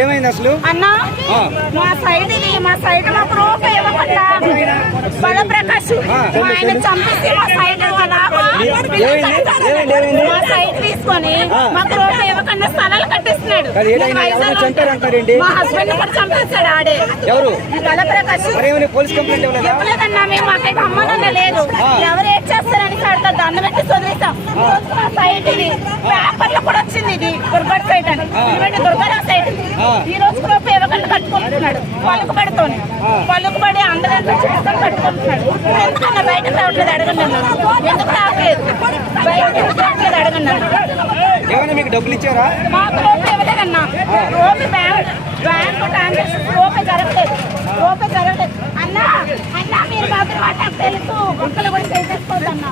ఏమైంది అసలు అన్నా? మా సైడ్ మాకు రూపాయి ఇవ్వకుండా బలప్రకాష్ ఆయన చంపేసి మా సైడ్ తీసుకొని మాకు రూపాయి ఇవ్వకుండా స్థలాలు కట్టిస్తున్నాడు. మా హస్బెండ్ కూడా చంపేస్తాడు ఆడే. ఎవరు? బలప్రకాష్. పోలీస్ కంప్లైంట్ ఇవ్వలేదన్నా. మేము మాకైతే అమ్మనన్నా లేదు. ఎవరు ఏం చేస్తారని కడతా దండ పెట్టి వదిలేసాం. మా సైడ్ ఇది పేపర్లో కూడా వచ్చింది. ఇది దుర్గడ సైట్ అని. దుర్గడ సైట్ ఈ రోజు రూపాయి ఇవ్వకుండా కట్టుకుంటున్నాడు. పలుకుబడి అందరంతా చేసుకొని కట్టుకుంటున్నాడు. ఎందుకన్నా బయటకు రావట్లేదు అడగండి. ఎందుకు రావట్లేదు బయటకు రావట్లేదు అడగండి. మీకు డబ్బులు ఇచ్చారా? మాకు రూపాయి ఇవ్వలేదన్నా. రూపాయి బ్యాంకు ట్రాన్సాక్షన్ రూపాయి జరగలేదు. అన్నా మీరు మాత్రం నాకు తెలుసు. ఒక్కలు కూడా చేసేసుకోవద్దన్నా.